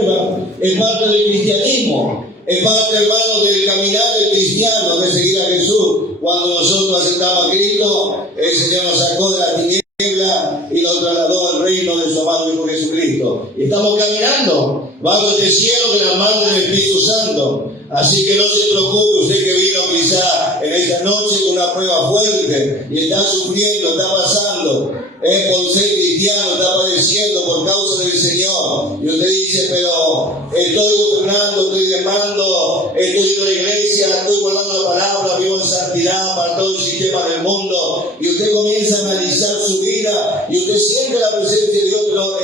es parte del cristianismo, es parte, hermano, del caminar del cristiano, de seguir a Jesús. Cuando nosotros aceptamos a Cristo, el Señor nos sacó de la tiniebla y nos trasladó al reino de su amado Hijo Jesucristo. Y estamos caminando bajo este cielo de la mano del Espíritu Santo. Así que no se preocupe, usted que vino quizá en esta noche con una prueba fuerte y está sufriendo, está pasando, por ser cristiano, está padeciendo por causa del Señor. Y usted dice, pero estoy gobernando, estoy demandando, estoy en la iglesia, estoy guardando la palabra, vivo en santidad para todo el sistema del mundo. Y usted comienza a analizar su vida y usted siente la presencia de Dios, pero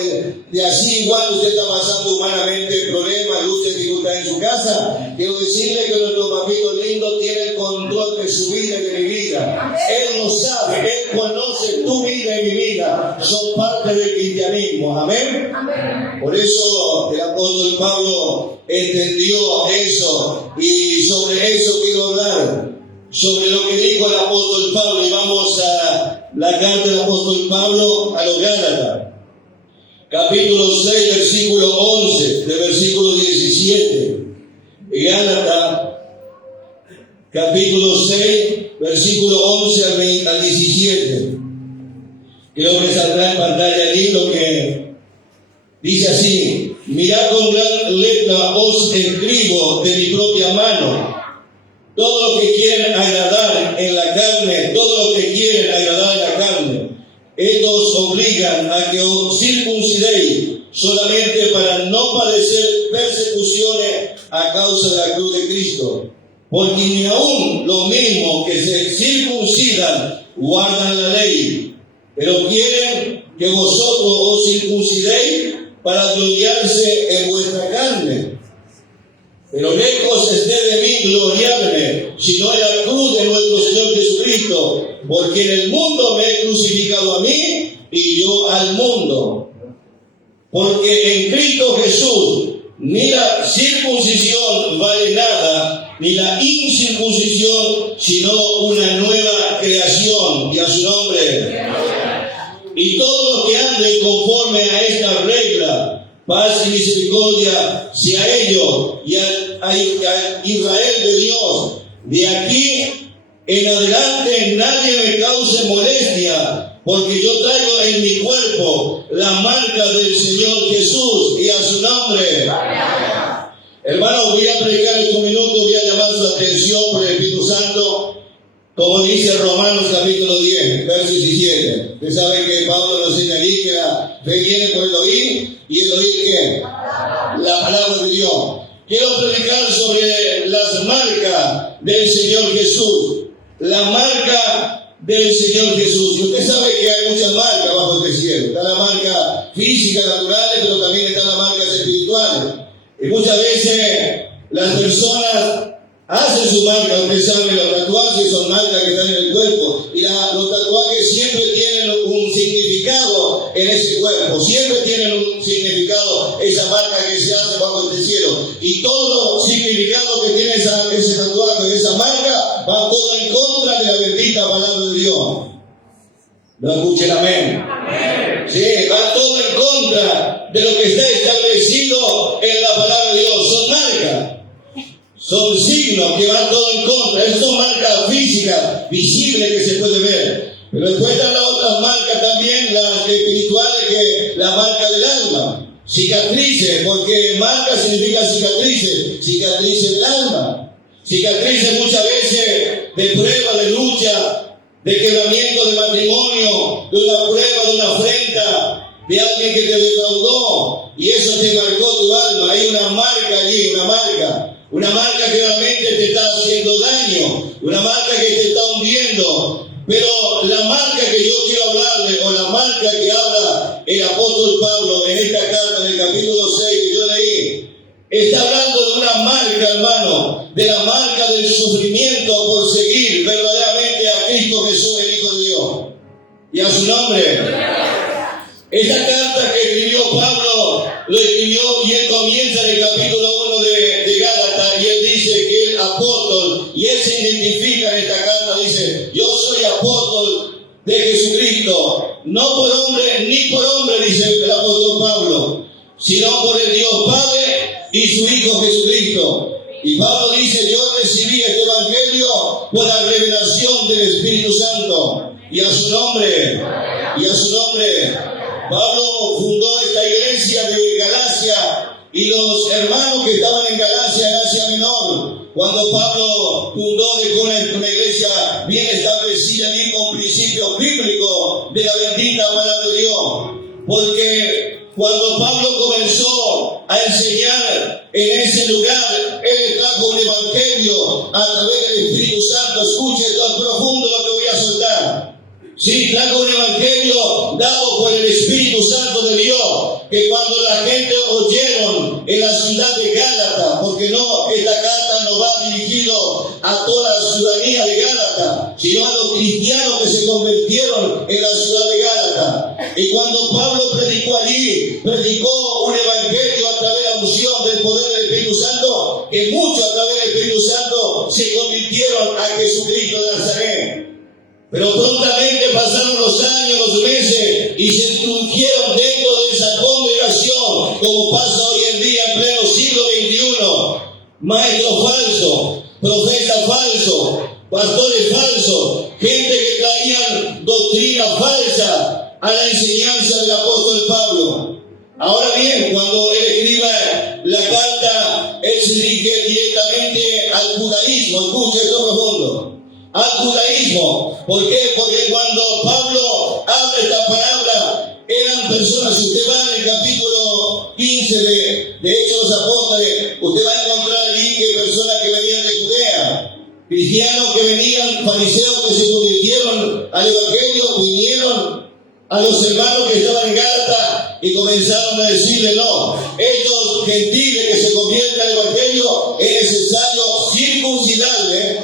de así igual usted está pasando humanamente problemas, luchas, dificultades en su casa. Quiero decirle que nuestro papito lindo tiene el control de su vida y de mi vida. Él lo sabe, Él conoce tu vida y mi vida. Son parte del cristianismo. Amén. Amén. Por eso el apóstol Pablo entendió eso, y sobre eso quiero hablar, sobre lo que dijo el apóstol Pablo. Y vamos a la carta del apóstol Pablo a los Gálatas, capítulo 6, versículo 11, de versículo 17. Gálatas, capítulo 6, versículo 11 al 17. Creo que saldrá en pantalla allí lo que dice así: mirad, con gran letra os escribo de mi propia mano. Todo lo que quieren agradar en la carne, todo lo que quieren agradar en la carne, estos obligan a que os circuncidéis solamente para no padecer persecuciones a causa de la cruz de Cristo. Porque ni aun los mismos que se circuncidan guardan la ley, pero quieren que vosotros os circuncidéis para gloriarse en vuestra carne. Pero lejos esté de mí gloriarme, sino en la cruz de nuestro Señor Jesucristo, porque en el mundo me he crucificado a mí y yo al mundo. Porque en Cristo Jesús ni la circuncisión vale nada, ni la incircuncisión, sino una nueva creación. Y a su nombre. Y todos los que anden conforme a esta regla, paz y misericordia sea a ellos y a Israel de Dios. De aquí en adelante nadie me cause molestia, porque yo traigo en mi cuerpo la marca del Señor Jesús. Y a su nombre. Hermanos, voy a predicar en un minuto, voy a llamar su atención por el Espíritu Santo, como dice Romanos capítulo 10, verso 17. Ustedes saben que Pablo nos enseña allí que la fe viene por el oír, y el oír ¿qué? La palabra de Dios. Quiero predicar sobre las marcas del Señor Jesús. La marca del Señor Jesús. Y usted sabe que hay muchas marcas bajo este cielo. Está la marca física, naturales, pero también están las marcas espirituales. Y muchas veces las personas hacen su marca. Usted sabe, los tatuajes son marcas que están en el cuerpo. Y los tatuajes siempre tienen un significado en ese cuerpo. Siempre tienen un significado esa marca que se hace bajo este cielo. Y todo significado que tiene ese tatuaje, esa marca, va todo en contra de la bendita palabra de Dios. ¿No escuchen amén? Amén. Sí, va todo en contra de lo que está establecido en la palabra de Dios. Son marcas, son signos que van todo en contra. Esas son marcas físicas, visibles, que se puede ver. Pero después están las otras marcas también, las espirituales, que la marca del alma. Cicatrices, porque marca significa cicatrices, cicatrices del alma. Cicatrices muchas veces de prueba, de lucha, de quebramiento de matrimonio, de una prueba, de una afrenta, de alguien que te defraudó, y eso te marcó tu alma. Hay una marca allí, una marca que realmente te está haciendo daño, una marca que te está hundiendo. Pero la marca que yo quiero hablarle, o la marca que habla el apóstol Pablo en esta carta del capítulo 6 que yo leí, está hablando de una marca, hermano, de la marca del sufrimiento por seguir verdaderamente a Cristo Jesús, el Hijo de Dios. Y a su nombre. Esta carta que escribió Pablo, lo escribió, y él comienza en el capítulo 1 de Gálatas, y él dice que él apóstol, y él se identifica en esta carta, dice: yo soy apóstol de Jesucristo, no por hombre, ni por hombre, dice el apóstol Pablo, sino por el Dios Padre y su Hijo Jesucristo. Y Pablo dice, yo recibí este evangelio por la revelación del Espíritu Santo. Y a su nombre, Pablo fundó esta iglesia de Galacia, y los hermanos que estaban en Galacia, en Asia Menor, cuando Pablo fundó, dejó una iglesia bien establecida allí con principios bíblicos de la bendita palabra de Dios. Porque cuando Pablo comenzó a enseñar en ese lugar, él trajo un evangelio a través del Espíritu Santo. Escuche, esto es profundo lo que voy a soltar. Sí, trajo un evangelio dado por el Espíritu Santo de Dios, que cuando la gente oyeron en la ciudad de Gálata, porque no, esta carta no va dirigido a toda la ciudadanía de Gálata, sino a los cristianos que se convirtieron en la ciudad de Gálata. Y cuando Pablo predicó allí, predicó un evangelio a través de la unción del poder del Espíritu Santo, que muchos a través del Espíritu Santo se convirtieron a Jesucristo de Nazaret. Pero prontamente pasaron los años, los meses, y se introdujeron dentro de esa congregación, como pasa hoy en día en pleno siglo XXI, maestros falsos, profetas falsos, pastores falsos, gente que traían doctrina falsa a la enseñanza del apóstol Pablo. Ahora bien, cuando él escriba la carta, él se dirige directamente al judaísmo. Escuche esto profundo. Al judaísmo. ¿Por qué? Porque cuando Pablo habla esta palabra, eran personas. Si usted va en el capítulo 15 de Hechos de los Apóstoles, usted va a encontrar allí que personas que venían de Judea, cristianos que venían, fariseos que se convirtieron al evangelio, vinieron a los hermanos que estaban en Gálata y comenzaron a decirle, no, estos gentiles que se convierten al evangelio es necesario circuncidarles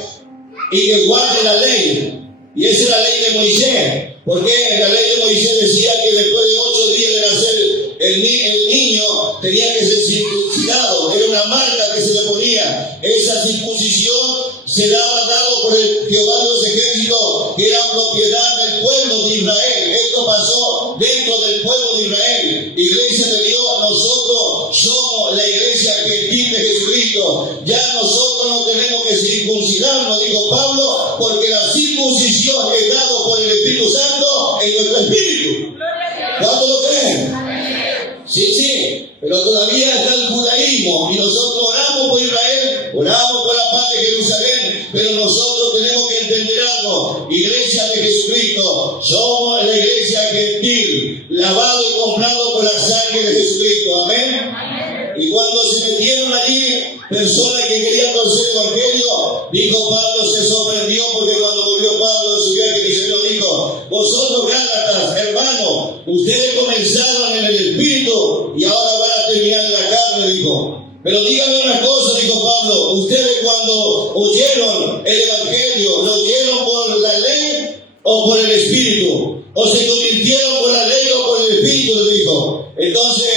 y que guarde la ley. Y esa es la ley de Moisés. Porque la ley de Moisés decía que después de 8 días de nacer el niño tenía que ser circuncidado. Era una marca que se le ponía. Esa circuncisión se daba dado por el Jehová de los ejércitos, que era propiedad del pueblo de Israel. Esto pasó dentro del pueblo de Israel. Iglesia de Dios, nosotros somos la iglesia gentil de Jesucristo. Ya nosotros no tenemos que circuncidarnos, dijo Pablo, porque la circuncisión es dado por el Espíritu Santo en nuestro espíritu. ¿Cuántos lo creen? Sí, pero todavía está el judaísmo y nosotros oramos por Israel, oramos por la paz de Jerusalén, pero nosotros tenemos que entender algo. Iglesia de Jesucristo, somos la iglesia gentil, lavado y comprado por la sangre de Jesucristo. Amén. Y cuando se metieron allí personas que querían conocer el evangelio, dijo Pablo, se sorprendió, porque cuando volvió Pablo de su viaje misionero dijo, vosotros Gálatas, hermanos, ustedes comenzaron en el espíritu y ahora van a terminar en la carne, dijo. Pero díganme una cosa, dijo Pablo, ustedes cuando oyeron el evangelio, ¿lo oyeron por la ley o por el espíritu? ¿O se convirtieron por la ley o por el espíritu? Le dijo. Entonces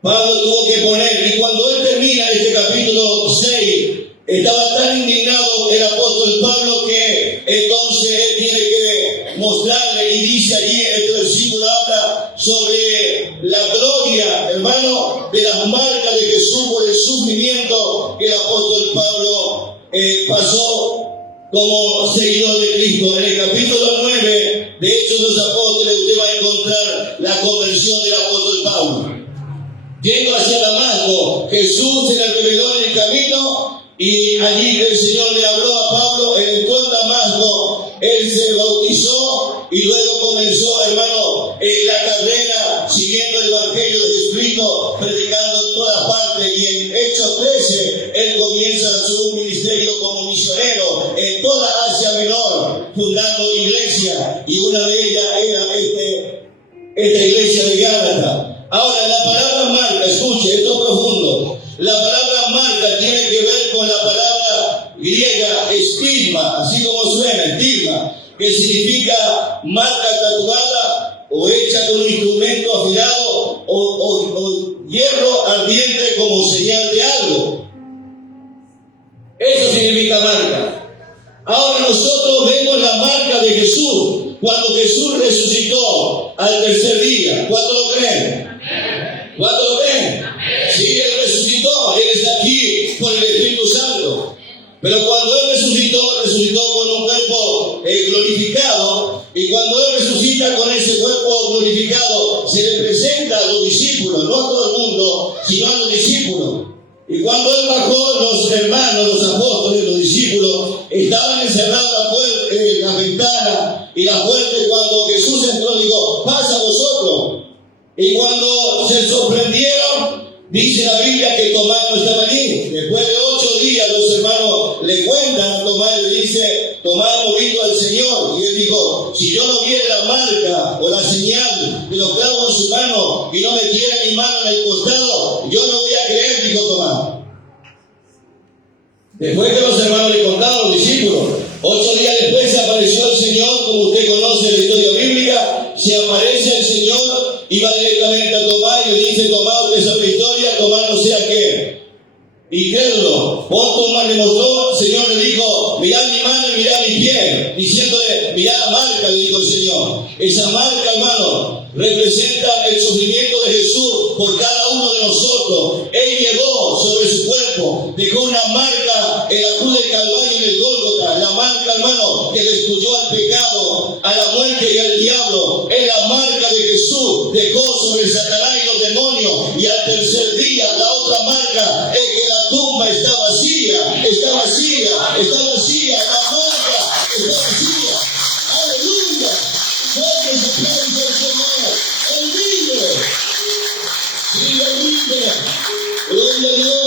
Pablo tuvo que poner, y cuando él termina este capítulo 6, estaba tan indignado el apóstol Pablo que entonces él tiene que mostrarle, y dice allí, este versículo habla sobre la gloria, hermano, de las marcas de Jesús por el sufrimiento que el apóstol Pablo pasó como seguidor de Cristo. En el capítulo 9 de Hechos de los Apóstoles usted va a encontrar la conversión del apóstol Pablo. Yendo hacia Damasco, Jesús se le reveló en el camino y allí el Señor le habló a Pablo. Él entró en Damasco, él se bautizó y luego comenzó, hermano, la carrera siguiendo el evangelio de Jesucristo, predicando en todas partes. Y en Hechos 13 él comienza su ministerio como misionero en toda Asia Menor, fundando iglesias, y una de ellas era esta iglesia de Gálata. Ahora, la palabra marca, escuche, esto es profundo. La palabra marca tiene que ver con la palabra griega estigma, así como suena, estigma, que significa marca tatuada o hecha con un instrumento afilado o hierro ardiente como señal de algo. Eso significa marca. Ahora nosotros vemos la marca de Jesús cuando Jesús resucitó al tercer día. ¿Cuántos lo creen? ¿Cuántos lo creen? Sí, él resucitó. Pero cuando Él resucitó con un cuerpo glorificado, y cuando Él resucita con ese cuerpo glorificado, se le presenta a los discípulos, no a todo el mundo, sino a los discípulos. Y cuando Él bajó, los hermanos, los apóstoles, los discípulos, estaban encerrados en la ventana y la puerta. Cuando Jesús entró, dijo: pasa a vosotros. Y cuando se sorprendieron, dice la Biblia que Tomás no estaba allí. Después de 8 días, los hermanos le cuentan a Tomás y le dice: Tomás, hemos visto al Señor. Y él dijo: si yo no viera la marca o la señal de los clavos en su mano y no metiera mi mano en el costado, yo no voy a creer, dijo Tomás. Después que los hermanos le contaron a los discípulos, 8 días después se apareció el Señor, como usted conoce la historia bíblica. Se aparece el Señor y va directamente a Tomás y le dice: Tomás, usted sabe la historia, Tomás no sé a qué. Y créelo, Tomás le mostró, el Señor le dijo: mirá mi mano y mirá mi pie, diciéndole: mirá la marca, le dijo el Señor. Esa marca, hermano, representa el sufrimiento de Jesús por cada uno de nosotros. Él llevó sobre su cuerpo, dejó una marca en la cruz del Calvario, en el Gólgota. La marca, hermano, que destruyó al pecado, a la muerte y al diablo. Es la marca de Jesús, dejó sobre Satanás y los demonios. Y al tercer día, la otra marca es que la tumba está vacía, está vacía, está vacía, la marca está vacía. Aleluya. Porque se canta el Señor. Él vive. Sí, Él vive. Gloria a Dios.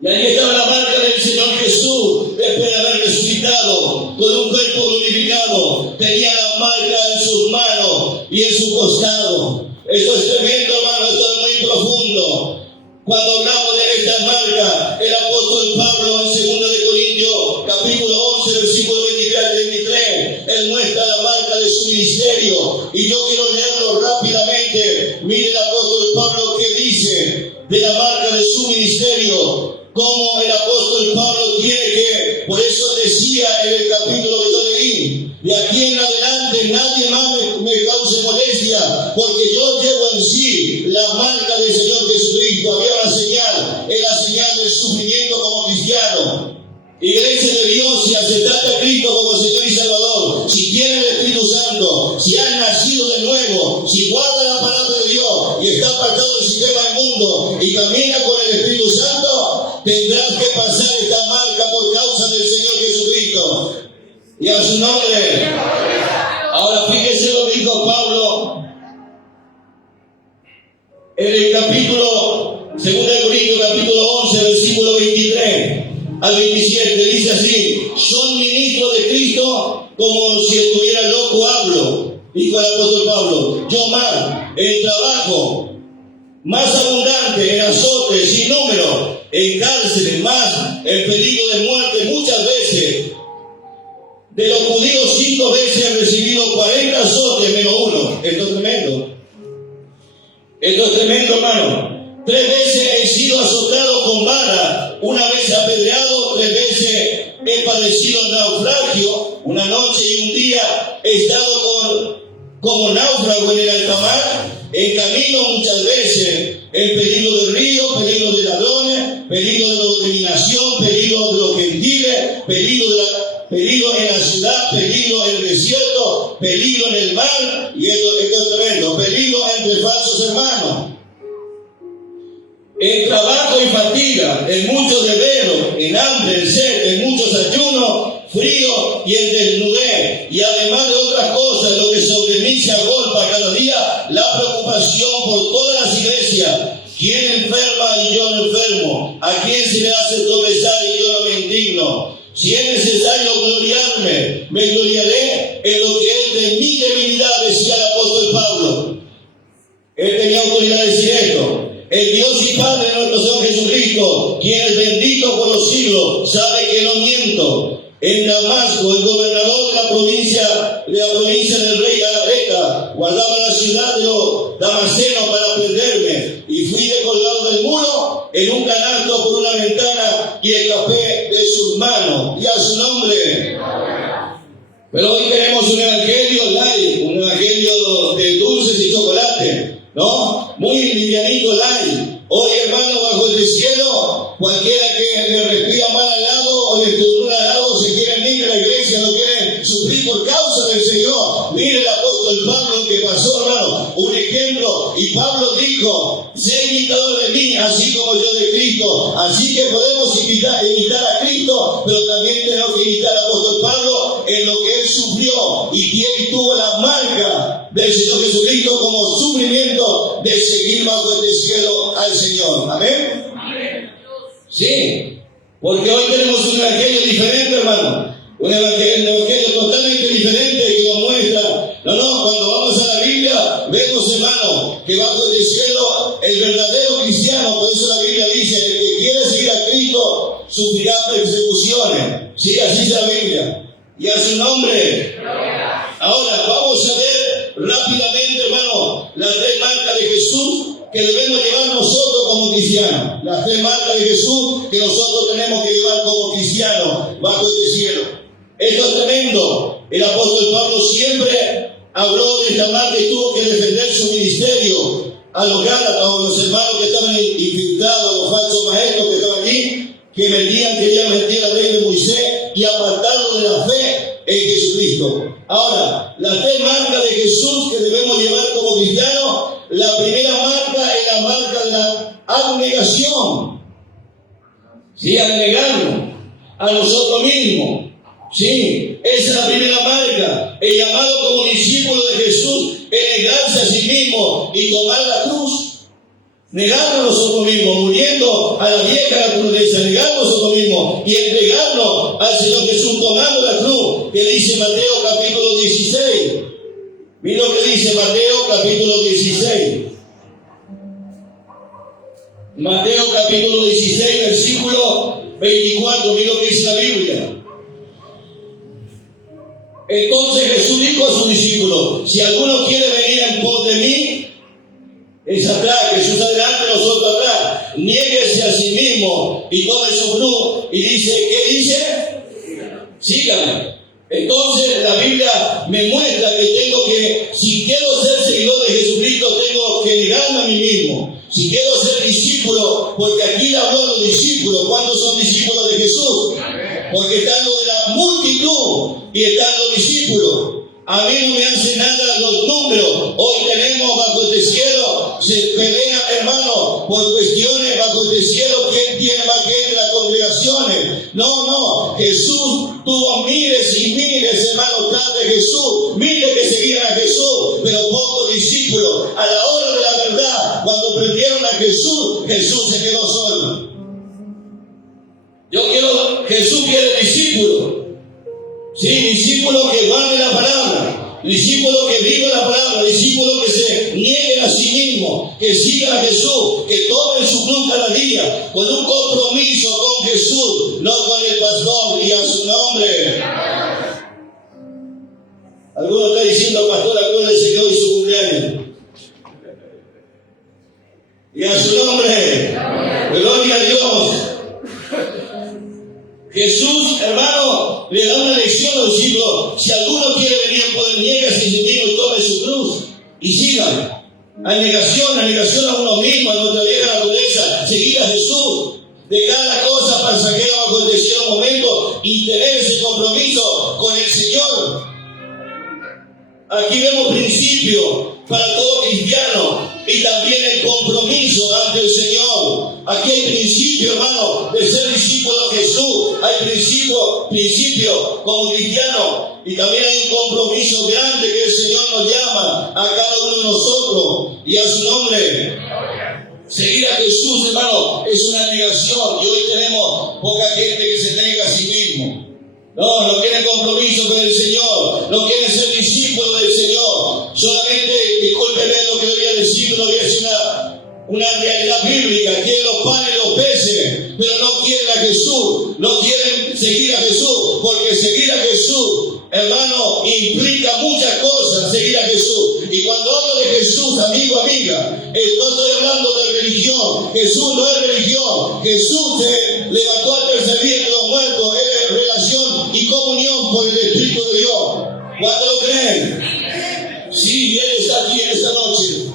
Y ahí estaba la marca del Señor Jesús, después de haber resucitado con un cuerpo glorificado. Tenía la marca en sus manos y en su costado. Esto es tremendo, hermano, esto es muy profundo. Cuando hablamos de esta marca, el apóstol Pablo en 2 de Corintios, capítulo 11, versículo 23 al 23, él muestra la marca de su ministerio. Y yo quiero leerlo rápidamente. Mire el apóstol Pablo que dice de la marca de su ministerio. Como el apóstol Pablo tiene que, por eso decía en el capítulo que yo leí: de aquí en adelante nadie más me cause molestia, porque yo llevo en sí la marca del Señor Jesucristo. Había una señal, es la señal del sufrimiento como cristiano. Iglesia de Dios, si aceptaste a Cristo como Señor y Salvador, si tienes el Espíritu Santo, si has nacido de nuevo, si guardas la palabra de Dios y está apartado del sistema del mundo y camina con el Espíritu Santo, tendrás que pasar esta marca por causa del Señor Jesucristo. Y a su nombre. Ahora fíjese lo que dijo Pablo en el capítulo 2 de Corintios, capítulo 11, versículo 23 al 27. Dice así: son ministros de Cristo, como si estuviera loco hablo. Dijo el apóstol Pablo: yo más, en trabajo más abundante, en azotes sin número, en cárceles más, en peligro de muerte muchas veces. De los judíos 5 veces he recibido 40 azotes menos uno. Esto es tremendo. Esto es tremendo, hermano. 3 veces he sido azotado con vara, 1 vez apedreado, 3 veces he padecido naufragio, 1 noche y 1 día he estado como náufrago en el alta mar, en camino muchas veces, en peligro de río, peligro de ladrones, peligro de discriminación, peligro de los gentiles, peligro en la ciudad, peligro en el desierto, peligro en el mar, y esto es tremendo, peligro entre falsos hermanos, en trabajo y fatiga, en muchos desvelos, en hambre, en sed, en muchos ayunos, frío y en desnudez, y además de otras cosas, lo que sobre mí se agolpa cada día, la preocupación por todas las iglesias. ¿Quién enferma y yo no enfermo? ¿A quién se le hace tropezar y yo no me indigno? Si es necesario gloriarme, me gloriaré en lo que es de mi debilidad, decía el apóstol Pablo. Él tenía autoridad de decir esto. El Dios y Padre de nuestro Señor Jesucristo, quien es bendito por los siglos, sabe que no miento. En Damasco, el gobernador de la provincia del rey Areta guardaba la ciudad de los damascenos para perderme, y fui descolgado del muro en un canasto por una ventana y escapé de sus manos. Y a su nombre. Pero hoy tenemos un evangelio light, un evangelio de dulces y chocolate, ¿no? Muy livianito light. Hoy, hermano, bajo el cielo, cualquiera que me respira mal al lado de mí, así como yo de Cristo. Así que podemos imitar a Cristo, pero también tenemos que imitar al apóstol Pablo en lo que él sufrió y tuvo la marca del Señor Jesucristo como sufrimiento de seguir bajo este cielo al Señor. ¿Amén? Sí, porque hoy tenemos un evangelio diferente, hermano. Un evangelio totalmente diferente que nos muestra. Cuando vamos a la Biblia, vemos, hermano, que bajo este cielo el verdadero cristiano, por eso la Biblia dice, el que quiere seguir a Cristo sufrirá persecuciones. Sí, así es la Biblia. Y a su nombre. Ahora, vamos a ver rápidamente, hermano, las 3 marcas de Jesús que debemos llevar nosotros como cristianos. Las 3 marcas de Jesús que nosotros tenemos que llevar como cristianos bajo este cielo. Esto es tremendo. El apóstol Pablo siempre habló de esta marca y tuvo que defender su ministerio a los Gálatas, a los hermanos que estaban infiltrados, los falsos maestros que estaban allí, que querían mentir la ley de Moisés y apartarlo de la fe en Jesucristo. Ahora, las 3 marcas de Jesús que debemos llevar como cristianos. La primera marca es la marca de la abnegación. Sí, abnegarnos a nosotros mismos. Sí, esa es la primera marca. El llamado como discípulo de Jesús es negarse a sí mismo y tomar la cruz. Negarnos a nosotros mismos, muriendo a la vieja naturaleza, negarnos a nosotros mismos y entregarnos al Señor Jesús tomando la cruz, que dice Mateo capítulo 16. Mira lo que dice Mateo capítulo 16. Mateo capítulo 16, versículo 24. Mira lo que dice la Biblia. Entonces Jesús dijo a sus discípulos: si alguno quiere venir en pos de mí, es atrás, Jesús adelante, nosotros atrás. Niéguese a sí mismo y tome su cruz. Y dice, ¿qué dice? Sígame. Entonces la Biblia me muestra que si quiero ser seguidor de Jesucristo, tengo que negarme a mí mismo. Si quiero ser discípulo, porque aquí habló de los discípulos. ¿Cuántos son discípulos de Jesús? Porque están los de la multitud y están los discípulos. A mí no me hacen nada los números. Hoy tenemos bajo este cielo, se pelean, hermano, por cuestiones bajo este cielo. ¿Quién tiene más gente en las congregaciones? No. Jesús tuvo miles y miles, hermanos, tras de Jesús. Miles que seguían a Jesús, pero pocos discípulos. A la hora de la verdad, cuando prendieron a Jesús, Jesús se quedó solo. Jesús quiere discípulos. Sí, discípulos que guarden la palabra, discípulos que vivan la palabra, discípulos que se nieguen a sí mismos, que sigan a Jesús, que tomen su cruz cada día, con un compromiso con Jesús, no con el pastor, y a su nombre. Algunos están diciendo, pastor, acuérdese que hoy es su cumpleaños. Y a su nombre, gloria a Dios. Jesús, hermano, le da una lección a los discípulos. Si alguno quiere venir en poder, niegue a sí mismo y tome su cruz y siga. Hay negación a uno mismo, a nuestra vieja naturaleza, seguir a Jesús, dejar la cosa pasajera bajo el deseo un momento y tener ese compromiso con el Señor. Aquí vemos principio para todo cristiano y también el compromiso ante el Señor. Aquí hay principio, hermano, de ser discípulo de Jesús. Hay principio como cristiano. Y también hay un compromiso grande que el Señor nos llama a cada uno de nosotros. Y a su nombre. Seguir a Jesús, hermano, es una negación. Y hoy tenemos poca gente que se niega a sí mismo. No quieren compromiso con el Señor. No quieren ser discípulos del Señor. Solamente, discúlpeme lo que le voy a decir, no voy a decir una realidad bíblica. Quieren los panes y los peces, pero no quieren a Jesús. No quieren seguir a Jesús, porque seguir a Jesús, hermano, implica muchas cosas, seguir a Jesús. Y cuando hablo de Jesús, amigo, amiga, no estoy hablando de religión. Jesús no es religión. Jesús se levantó al tercer día de los muertos. Es relación y comunión por el Espíritu de Dios. ¿Cuántos lo creen? Sí, Él está aquí en esta noche.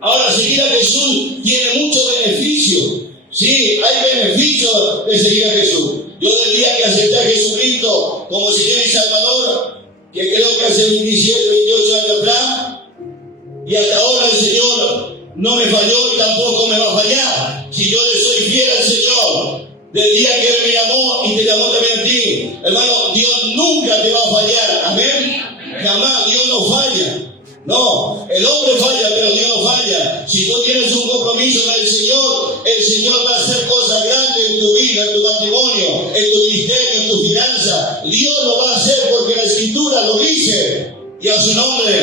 Ahora, seguir a Jesús tiene muchos beneficios. Sí, hay beneficios de seguir a Jesús. Yo del día que acepté a Jesucristo como Señor y Salvador, que creo que hace 27, 28 años atrás, y hasta ahora el Señor no me falló y tampoco me va a fallar. si yo le soy fiel al Señor, del día que Él me llamó y te llamó también a ti, hermano, Dios nunca te va a fallar. Amén. Jamás, Dios no falla. No, el hombre falla, pero Dios no falla. Si tú tienes un compromiso con el Señor va a hacer cosas grandes en tu vida, en tu matrimonio, en tu ministerio, en tu finanza. Dios lo va a hacer porque la Escritura lo dice. Y a su nombre.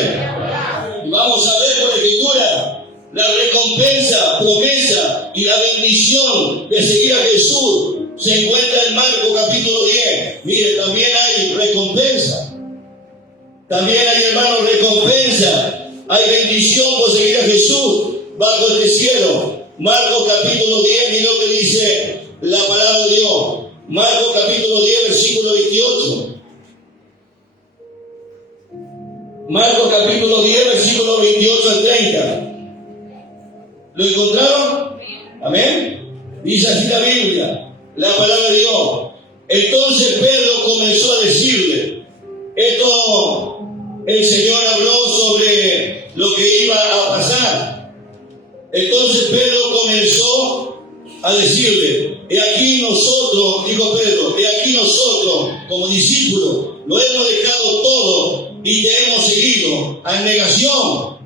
Y vamos a ver por la Escritura la recompensa, promesa y la bendición de seguir a Jesús. Se encuentra en Marcos capítulo 10. Mire, también hay recompensa. También hay, hermanos, recompensa. Hay bendición por seguir a Jesús bajo este cielo. Marcos capítulo 10, mira lo que dice la palabra de Dios. Marcos capítulo 10, versículo 28. Marcos capítulo 10, versículo 28 al 30. ¿Lo encontraron? Amén. Dice así la Biblia, la palabra de Dios. Entonces Pedro comenzó a decirle, esto el Señor habló sobre lo que iba a pasar. Entonces Pedro comenzó a decirle, he aquí nosotros, dijo Pedro, he aquí nosotros como discípulos lo hemos dejado todo y te hemos seguido. Abnegación.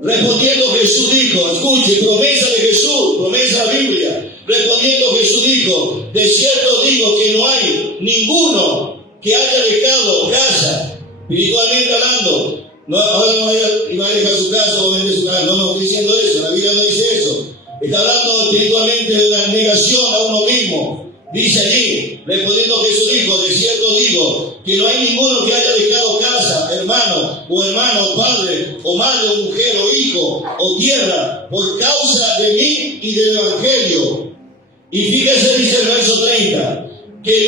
Respondiendo Jesús dijo, escuche, promesa de Jesús, promesa de la Biblia. Respondiendo Jesús dijo, de cierto digo que no hay ninguno que haya dejado casa, espiritualmente hablando. No, ahora no vaya a dejar su casa o vender su casa. No estoy diciendo eso, la Biblia no dice eso. Está hablando espiritualmente de la negación a uno mismo. Dice allí, respondiendo Jesús dijo, de cierto digo, que no hay ninguno que haya dejado casa, hermano, o padre, o madre, o mujer, o hijo, o tierra, por causa de mí y del Evangelio. Y fíjese, dice el verso 30, que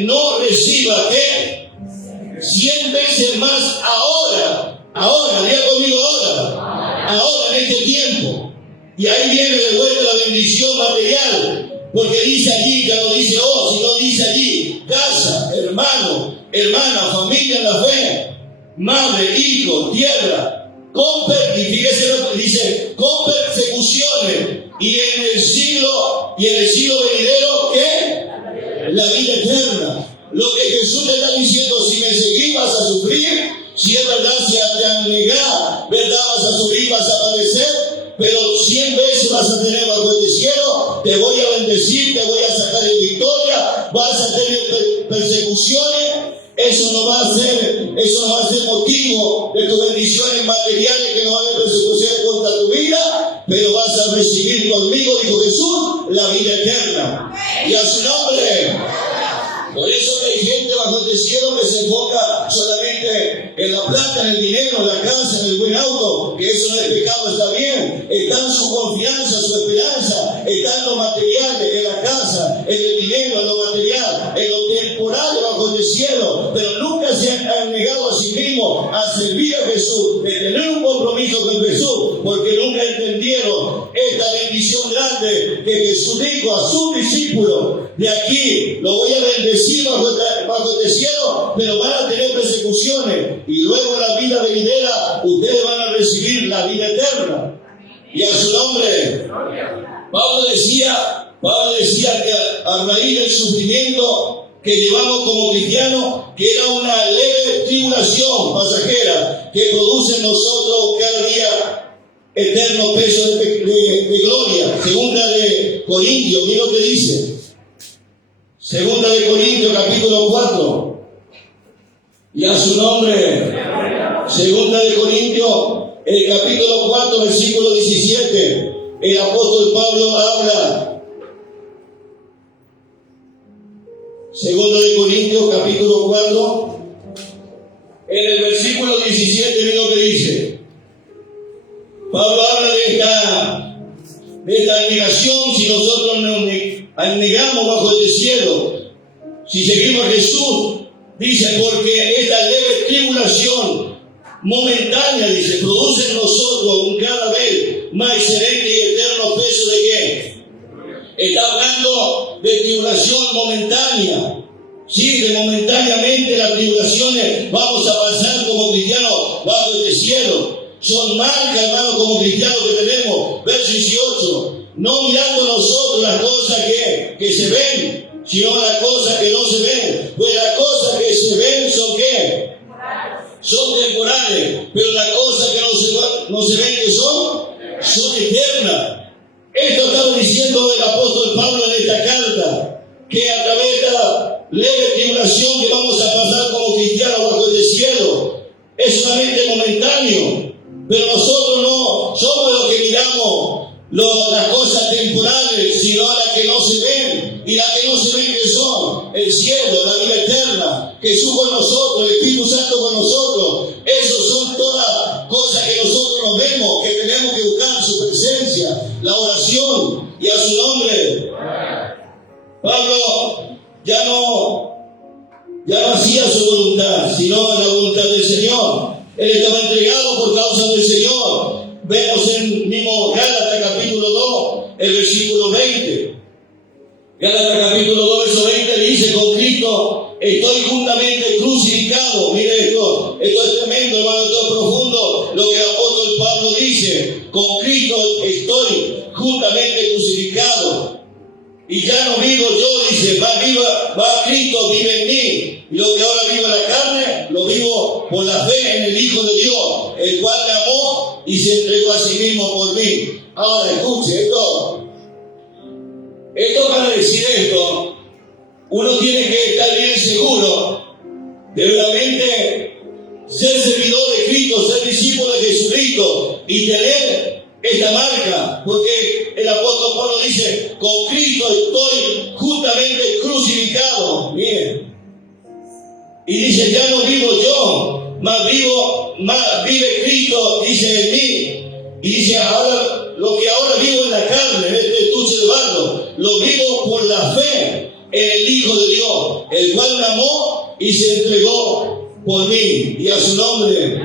no reciba, ¿qué? 100 veces más ahora, diga conmigo ahora en este tiempo. Y ahí viene de vuelta la bendición material. Porque dice allí, ya no dice sino dice allí, casa, hermano, hermana, familia en la fe, madre, hijo, tierra, y fíjese lo que dice, con persecuciones, y en el siglo venidero, ¿qué? La vida eterna. Lo que Jesús le está diciendo, si me seguís vas a sufrir, si es verdad, si te anegar, verdad, vas a sufrir, vas a padecer, pero 100 veces vas a tener bajo este cielo, te voy a bendecir, te voy a sacar en victoria, vas a tener persecuciones. Eso no va a ser motivo de tus bendiciones materiales, que no va a haber persecuciones contra tu vida, pero vas a recibir conmigo, dijo Jesús, la vida eterna. Y a su nombre. Por eso que hay gente bajo este cielo que se enfoca solamente en la plata, en el dinero, en la casa, en el buen auto, que eso no es pecado, está bien. Está en su confianza, su esperanza, está en lo material, en la casa, en el dinero, en lo material, en lo temporal bajo este cielo, pero nunca se han negado a sí mismos a servir a Jesús, de tener un compromiso con Jesús, porque nunca entendieron esta bendición grande que Jesús dijo a sus discípulos: de aquí lo voy a bendecir bajo este cielo, pero van a tener persecuciones, y luego en la vida venidera ustedes van a recibir la vida eterna. Y a su nombre. Pablo decía que a raíz del sufrimiento que llevamos como cristianos, que era una leve tribulación pasajera que produce en nosotros cada día eterno peso de gloria. Segunda de Corintios, mira lo que dice. Segunda de Corintios, capítulo 4. Y a su nombre. Segunda de Corintios, el capítulo 4, versículo 17. El apóstol Pablo habla. Segunda de Corintios, capítulo 4. En el versículo 17, mira lo que dice. Pablo habla de esta negación. Si nosotros nos negamos bajo este cielo, si seguimos a Jesús, dice, porque esta leve tribulación momentánea, dice, produce en nosotros un cada vez más excelente y eterno peso de ¿qué? Está hablando de tribulación momentánea. Sí, de momentáneamente las tribulaciones vamos a pasar como cristianos bajo este cielo. son marcas, hermano, como cristianos que tenemos. Verso 18. No mirando nosotros las cosas que se ven, sino las cosas que no se ven. Pues las cosas que se ven son ¿qué? Son temporales. Pero las cosas que no se ven que son eternas. Esto estaba diciendo el apóstol Pablo en esta carta, que a través de esta leve tribulación que vamos a pasar como cristianos bajo este cielo, es solamente momentáneo. Pero nosotros no somos los que miramos las cosas temporales, sino las que no se ven. Y las que no se ven que son el cielo, la vida eterna, Jesús con nosotros, el Espíritu Santo con nosotros. Esos son todas cosas que nosotros nos vemos, que tenemos que buscar su presencia, la oración y a su nombre. Pablo ya no hacía su voluntad, sino la voluntad del Señor. Él estaba entregado por causa del Señor. Vemos en mismo Gálatas capítulo 2, el versículo 20. Gálatas capítulo 2, verso 20 dice: con Cristo estoy juntamente crucificado. Mire esto es tremendo, hermano, esto es profundo lo que el apóstol Pablo dice. Con Cristo estoy juntamente crucificado. Y ya no vivo yo, dice, va Cristo, vive en mí. Y lo que ahora vivo en la carne, lo vivo por la fe en el Hijo de Dios, el cual me amó y se entregó a sí mismo por mí. Ahora escuche, esto para decir esto, uno tiene que estar bien seguro de realmente ser servidor de Cristo, ser discípulo de Jesucristo y tener esta marca, porque el apóstol Pablo dice: con Cristo estoy juntamente crucificado. Bien. Y dice: ya no vivo yo, más vive Cristo, dice en mí. Y dice: ahora, lo que ahora vivo en la carne, en este estuche de barro, lo vivo por la fe en el Hijo de Dios, el cual me amó y se entregó por mí, y a su nombre.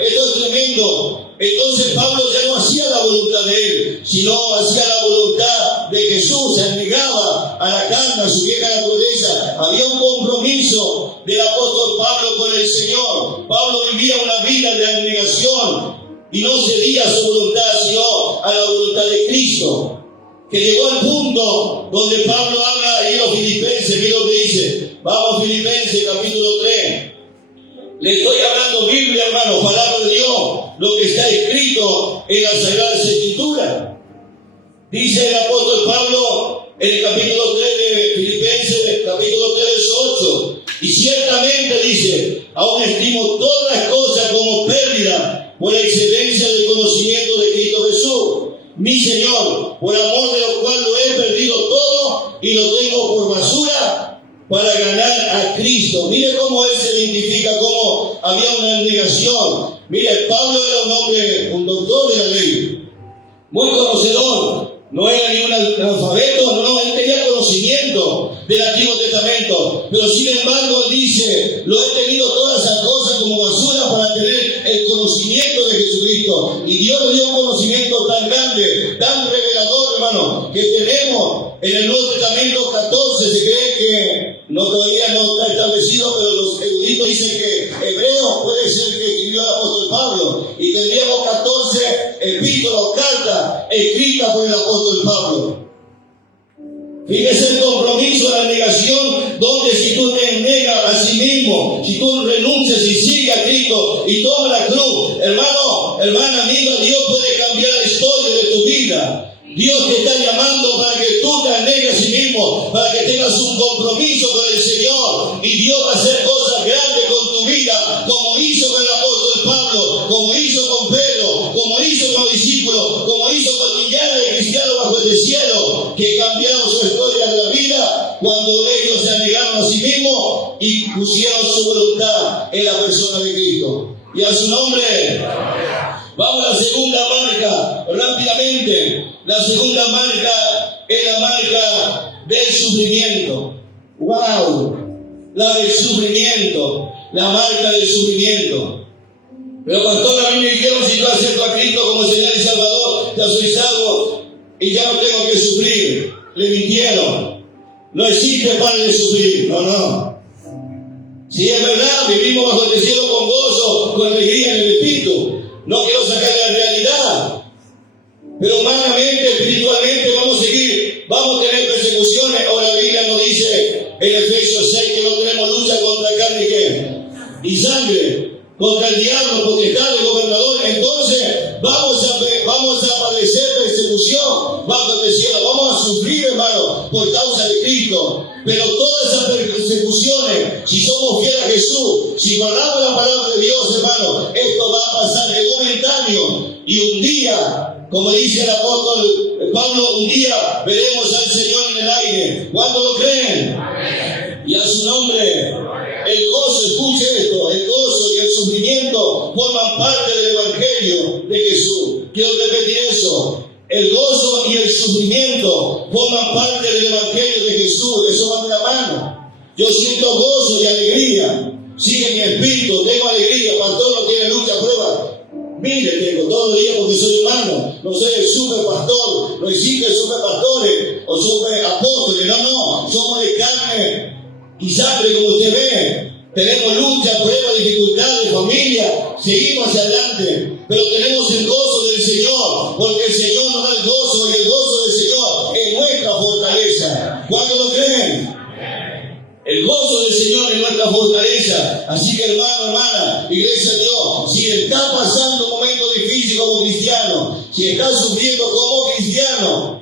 Esto es tremendo. Entonces Pablo ya no hacía la voluntad de él, sino hacía la voluntad de Jesús. Se negaba a la carne, a su vieja naturaleza. Había un compromiso del apóstol Pablo con el Señor. Pablo vivía una vida de abnegación y no cedía a su voluntad, sino a la voluntad de Cristo. Que llegó al punto donde Pablo habla ahí en los Filipenses. Mira lo que dice. Vamos, Filipenses capítulo 3. Le estoy hablando Biblia, hermano, palabra de Dios, lo que está escrito en las Sagradas Escrituras. Dice el apóstol Pablo en el capítulo 3 de Filipenses, capítulo 3, verso 8. Y ciertamente dice: aún estimo todas las cosas como pérdida por la excelencia del conocimiento de Cristo Jesús, mi Señor, por amor de lo cual lo he perdido todo y lo tengo por basura para ganar a Cristo. Mire cómo él se identifica, cómo había una negación. Mire, Pablo era un doctor de la ley, muy conocedor, no era ni un analfabeto, no, él tenía conocimiento del Antiguo Testamento, pero sin embargo él dice: lo he tenido todas esas cosas como basura para tener el conocimiento de Jesucristo. Y Dios le dio un conocimiento tan grande, tan revelador, hermano, que tenemos en el Nuevo Testamento 14. Se cree que todavía no está establecido, pero los eruditos dicen que Hebreo puede ser que escribió el apóstol Pablo, y tendríamos 14 epístolas o cartas escritas por el apóstol Pablo. Fíjese el compromiso, la negación, donde si tú te niegas a sí mismo, si tú renuncias y sigues a Cristo y tomas la cruz, hermano, hermana, amiga, Dios puede cambiar la historia de tu vida. Dios te está llamando para que tú te niegues a sí mismo, para que tengas un compromiso con el Señor, y Dios va a hacer cosas grandes con tu vida, como hizo con el apóstol Pablo, como hizo con Pedro, como hizo con los discípulos, como hizo con millares de cristianos bajo este cielo, que cambiaron su historia de la vida cuando ellos se negaron a sí mismos y pusieron su voluntad en la persona de Cristo. Y a su nombre. Vamos a la segunda marca, rápidamente. La segunda marca es la marca del sufrimiento. ¡Wow! La del sufrimiento. La marca del sufrimiento. Pero pastor, a mí me dijeron: si yo acepto a Cristo como Señor y Salvador, ya soy salvo y ya no tengo que sufrir. Le mintieron. No existe para de sufrir. No. Si es verdad, vivimos bajo este cielo con gozo, con alegría en el Espíritu. No quiero sacar pero humanamente, espiritualmente vamos a seguir, vamos a tener persecuciones. O la Biblia nos dice en Efesios 6 que no tenemos lucha contra carne y sangre, contra el diablo, potestades, gobernadores. Entonces vamos a padecer persecución, vamos a sufrir, hermano, por causa de Cristo. Pero todas esas persecuciones, si somos fieles a Jesús, si guardamos la palabra de Dios, hermano, esto va a pasar, es momentáneo. Y un día, como dice el apóstol Pablo, un día veremos al Señor en el aire. ¿Cuántos lo creen? Y a su nombre. El gozo, escuche esto, el gozo y el sufrimiento forman parte del Evangelio de Jesús. Quiero repetir eso. El gozo y el sufrimiento forman parte del Evangelio de Jesús. Eso va de la mano. Yo siento gozo y alegría. Sigue mi espíritu, tengo alegría. Pastor, no tiene lucha, prueba. Mire, tengo todos los días porque soy humano. No soy el super pastor, no existe super pastores o super apóstoles. No, somos de carne y sangre, como usted ve. Tenemos lucha, pruebas, dificultades, familia, seguimos hacia adelante, pero tenemos el gozo del Señor, porque el Señor nos da el gozo, y el gozo del Señor es nuestra fortaleza. ¿Cuántos lo creen? El gozo del Señor es nuestra fortaleza. Así que, hermano, hermana, iglesia de Dios, si está pasando un momento difícil como cristiano, si está sufriendo como cristiano,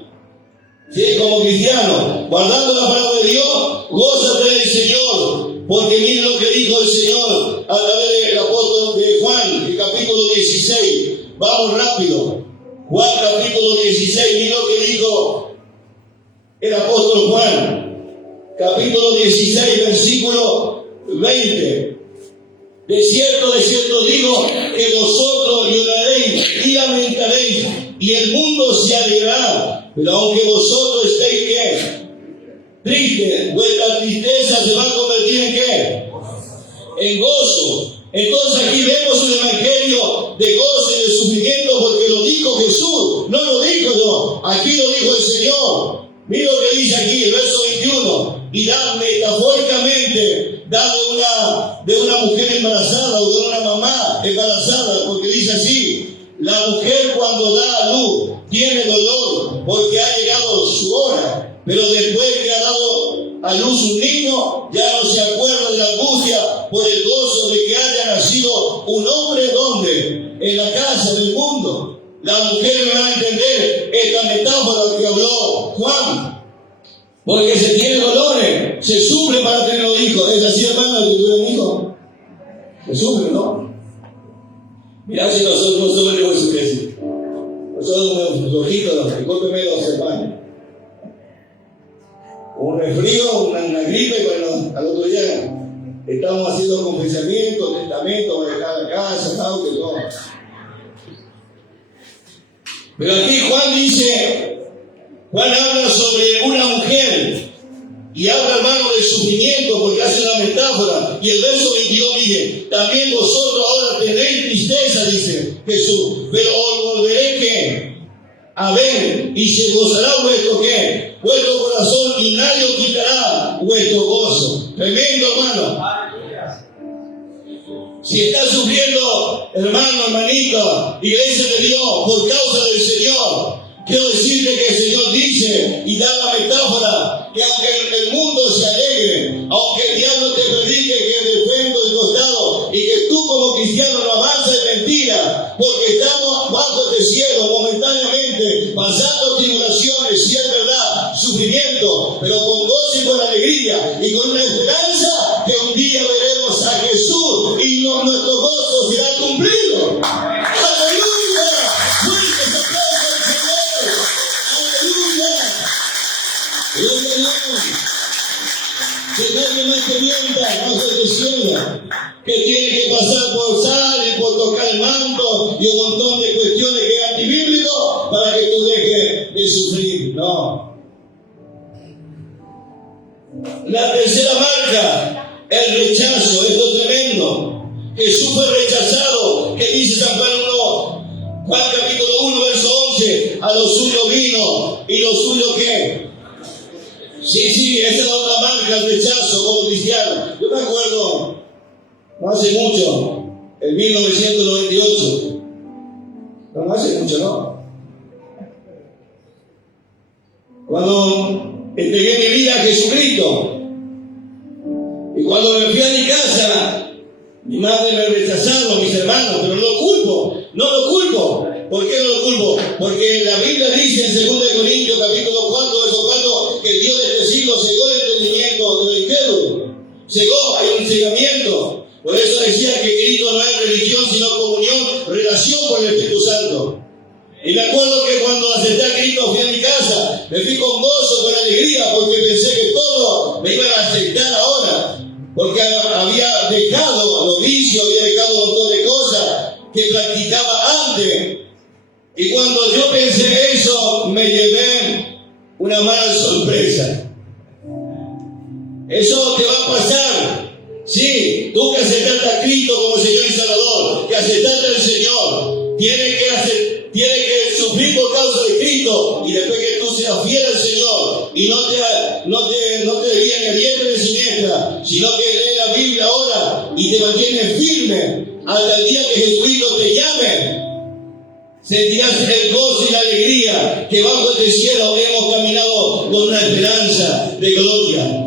guardando la palabra de Dios, gózate del Señor, porque mire lo que dijo el Señor a través del apóstol de Juan, el capítulo 16. Vamos rápido. Juan capítulo 16, mire lo que dijo el apóstol Juan. Capítulo 16, versículo 20. De cierto digo que vosotros lloraréis y lamentaréis, y el mundo se alegrará. Pero aunque vosotros estéis, ¿qué? Tristes, vuestra tristeza se va a convertir en ¿qué? En gozo. Entonces aquí vemos un evangelio de gozo y de sufrimiento, porque lo dijo Jesús, no lo dijo yo, aquí lo dijo el Señor. Mira lo que dice aquí, el verso 21. Y da metafóricamente, de una mujer embarazada o de una mamá embarazada, porque dice así: la mujer cuando da a luz tiene dolor porque ha llegado su hora, pero después que ha dado a luz un niño, ya no se acuerda de la angustia por el gozo de que haya nacido un hombre. ¿Dónde? En la casa del mundo. Las mujeres me van a entender esta metáfora que habló Juan. Porque se tiene dolores, se sufre para tener los hijos. ¿Es así, hermano, que tuve un hijo? Se sufre, ¿no? Mirá si nosotros no somos de Jesucristo. Nosotros unos ojitos, discúlpeme los hermanos. Un resfrío, una gripe, bueno, al otro día estamos haciendo confesamiento, testamento, para dejar la casa, auto y todo. Pero aquí Juan habla sobre una mujer y habla, hermano, del sufrimiento, porque hace una metáfora. Y el verso 22 dice: también vosotros ahora tenéis tristeza, dice Jesús, pero os volveré ¿qué? A ver, y se gozará vuestro ¿qué? Vuestro corazón, y nadie os quitará vuestro gozo. Tremendo, hermano. Si está sufriendo, hermano, hermanita, iglesia de Dios, por causa del Señor, quiero decirte que el Señor dice y da la metáfora que aunque el mundo se alegre, aunque el diablo te predique que defiendo el costado y que tú como cristiano no avanzas, es mentira, porque estamos bajo este cielo momentáneamente pasando tribulaciones, si es verdad, sufrimiento, pero con gozo y con alegría y con una esperanza que un día veremos a Jesús y nuestro gozo será cumplido. ¡Aleluya! ¡Fuerte ese aplauso al Señor! ¡Aleluya! ¡Gloria a Dios! Que nadie más te mienta, no se te ciega, que tiene que pasar por sal y por tocar el manto y un montón de cuestiones que es antibíblico para que tú dejes de sufrir. No. La tercera marca, el rechazo. Esto es tremendo. Jesús fue rechazado. ¿Qué dice San Pablo? Juan capítulo 1, verso 11. A los suyos vino, y los suyos ¿qué? Sí, esa es la otra marca, el rechazo como cristiano. Yo me acuerdo, no hace mucho, en 1998. No hace mucho, ¿no? cuando entregué mi vida a Jesucristo. Y cuando me fui a mi casa, mi madre me rechazaron, mis hermanos, pero no lo culpo. ¿Por qué no lo culpo? Porque la Biblia dice en 2 Corintios capítulo 4, verso 4, que el Dios de este siglo cegó el entendimiento de los incrédulos. Cegó, hay un cegamiento. Por eso decía que Cristo no es religión, sino comunión, relación con el Espíritu Santo. Y me acuerdo que cuando acepté a Cristo fui a mi casa, me fui con gozo, con alegría, porque pensé que todo me iban a aceptar ahora. Porque había dejado los vicios, había dejado un montón de cosas que practicaba antes. Y cuando yo pensé eso, me llevé una mala sorpresa. Eso te va a pasar. Sí, tú que aceptaste a Cristo como Señor y Salvador, que aceptaste al Señor, tienes que sufrir por causa de Cristo, y después que tú seas fiel al Señor y no te desvíes en el vientre de siniestra, sino que lees la Biblia ahora y te mantienes firme hasta el día que Jesucristo te llame, sentirás el gozo y la alegría que bajo este cielo hemos caminado con una esperanza de gloria.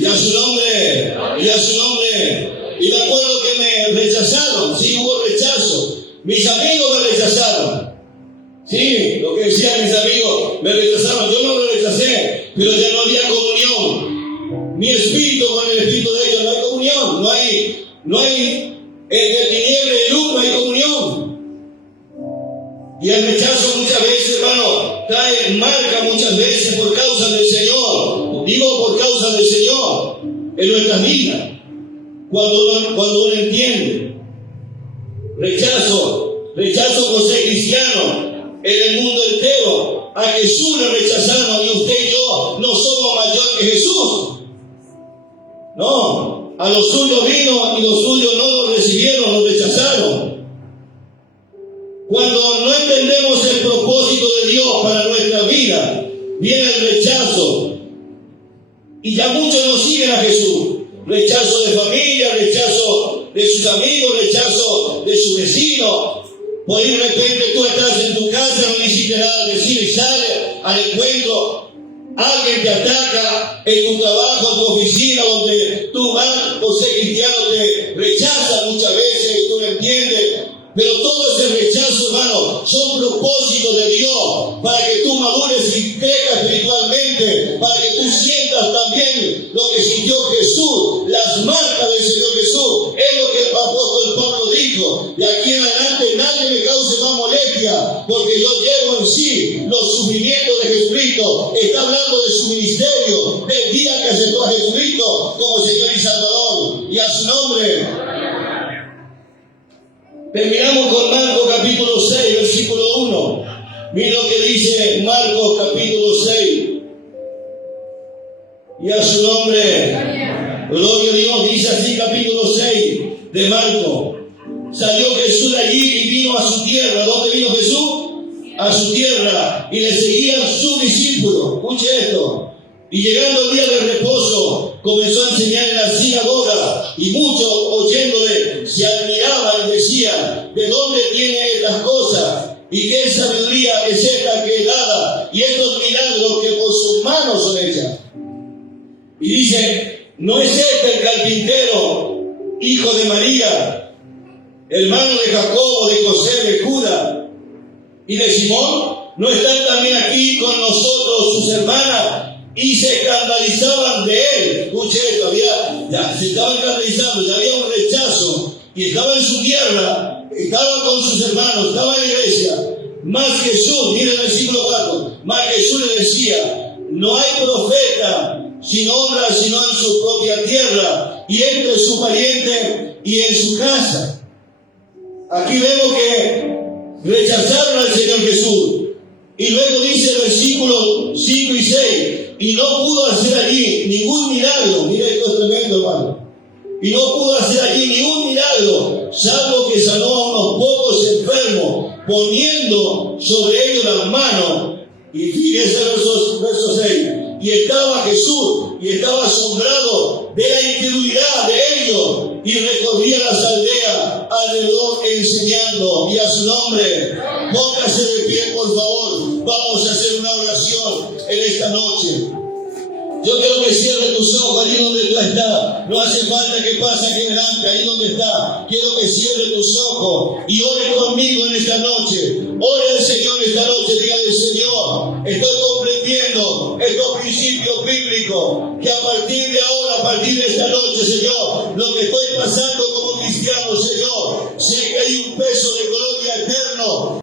Y a su nombre, y a su nombre. Y me acuerdo que me rechazaron, sí, hubo rechazo. Mis amigos me rechazaron. Sí, lo que decían mis amigos, me rechazaron. Yo no lo rechacé, pero ya no había comunión. Mi espíritu con el espíritu de ellos, no hay comunión. No hay entre tiniebla y luz, no hay comunión. Y el rechazo muchas veces, hermano, trae marca muchas veces por causa del Señor. Digo por causa del Señor en nuestras vidas. Cuando uno entiende. Rechazo por ser cristiano en el mundo entero. A Jesús le rechazaron, y usted y yo no somos mayor que Jesús. No, a los suyos vino y los suyos no lo recibieron, lo rechazaron. Cuando no entendemos el propósito de Dios para nuestra vida, viene el rechazo. Y ya muchos no siguen a Jesús. Rechazo de familia, rechazo de sus amigos, rechazo de sus vecinos. Por ahí de repente tú estás en tu casa, no necesitas nada decir y sales al encuentro. Alguien te ataca en tu trabajo, en tu oficina, donde tú vas por ser cristiano, te rechaza muchas veces y tú lo entiendes. Pero todo ese rechazo, hermano, son propósitos de Dios para que tú madures y crezcas espiritualmente, para que tú sientas también lo que sintió Jesús, las marcas del Señor Jesús. Es lo que el apóstol Pablo dijo: de aquí en adelante nadie me cause más molestia, porque yo llevo en sí los sufrimientos de Jesucristo. Está hablando de su ministerio, del día que aceptó a Jesucristo como Señor y Salvador, y a su nombre. Terminamos con Marcos capítulo 6, versículo 1. Mira lo que dice Marcos capítulo 6. Y a su nombre, gloria a Dios, dice así capítulo 6 de Marcos. Salió Jesús de allí y vino a su tierra. ¿Dónde vino Jesús? A su tierra. Y le seguían sus discípulos. Escuche esto. Y llegando el día de reposo, comenzó a enseñar en la sinagoga, y muchos oyéndole se admiraban y decían: ¿de dónde tiene estas cosas? ¿Y qué sabiduría es esta que es dada? Y estos milagros que por sus manos son hechas. Y dice: ¿no es este el carpintero, hijo de María, hermano de Jacobo, de José, de Judas y de Simón? ¿No están también aquí con nosotros sus hermanas? Y se escandalizaban de él. Escuche esto, se estaban escandalizando, ya había un rechazo, y estaba en su tierra, estaba con sus hermanos, estaba en la iglesia. Más Jesús, mire el versículo 4, más Jesús le decía: no hay profeta sin honra sino en su propia tierra, y entre sus parientes y en su casa. Aquí vemos que rechazaron al Señor Jesús. Y luego dice el versículo 5 y 6, y no pudo hacer allí ningún milagro. Mira, esto es tremendo, hermano. Y no pudo hacer allí ningún milagro, salvo que sanó a unos pocos enfermos, poniendo sobre ellos las manos. Y fíjese verso 6. Y estaba Jesús, y estaba asombrado de la incredulidad de ellos, y recorría las aldeas alrededor enseñando. Y a su nombre, póngase de pie, por favor. Vamos a hacer una oración en esta noche. Yo quiero que cierre tus ojos allí donde tú estás. No hace falta que pase aquí delante, ahí donde está. Quiero que cierre tus ojos y ore conmigo en esta noche. Ore al Señor esta noche. Dígale, Señor, estoy comprendiendo estos principios bíblicos que a partir de ahora, a partir de esta noche, Señor, lo que estoy pasando como cristiano, Señor, sé que hay un peso de gloria eterno